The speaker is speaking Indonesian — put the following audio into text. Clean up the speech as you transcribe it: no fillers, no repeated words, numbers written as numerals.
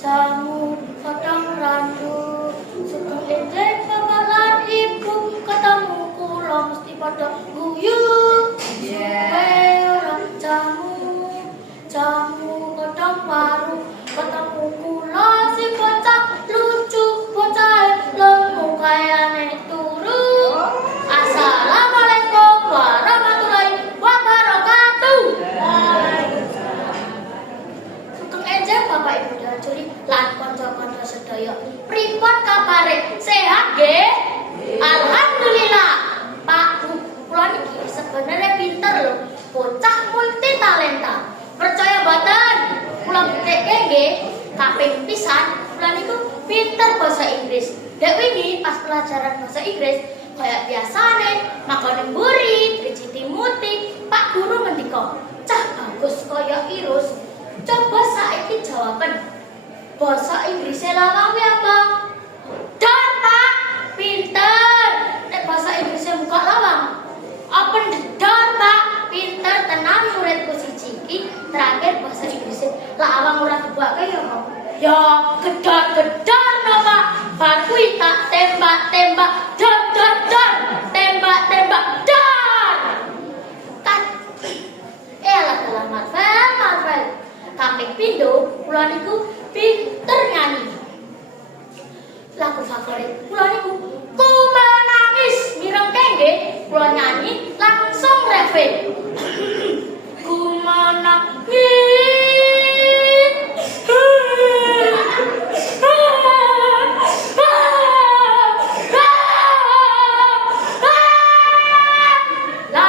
jamu kadang randu sugeng enjing bapak lan ibu ketemu kula mesti padha guyu ora jamu kadang paru ketemu kula si bocah lucu bocah lemu kayane turu. Assalamualaikum warahmatullahi wabarakatuh. Sugeng enjing bapak ibu juri lan kanca-kanca sedaya. Pripun kabare? Sehat nggih? Alhamdulillah. Pak Bu, kula niki sebenarnya pinter lho. Bocah multi talenta. Percaya mboten? Kula buktekke nggih. Kaping pisan kula niku pinter bahasa Inggris. Dek wingi pas pelajaran bahasa Inggris kaya biasane makane mburi, Triciti muti, Pak Guru ngendika, "Cah bagus kaya Irus." Coba saiki jawaban bahasa Inggrisnya lawang apa? Don, Pak. Pinter. Nek bahasa Inggrisnya buka lawang. Open the door, Pak. Pinter tenang muridku siji iki. Terakhir bahasa Inggrisnya lawang ora dibuka ya, Pak. Ya, gedor-gedor no, Pak. Bar kuwi tak tembak-tembak, dor-dor-dor. Tembak-tembak, dor. Kan. Alah Marvel. Kaping pindho kula niku pinter nyanyi. Lagu favorit kula niku Ku Menangis. Mireng nggih kula nyanyi langsung refrain.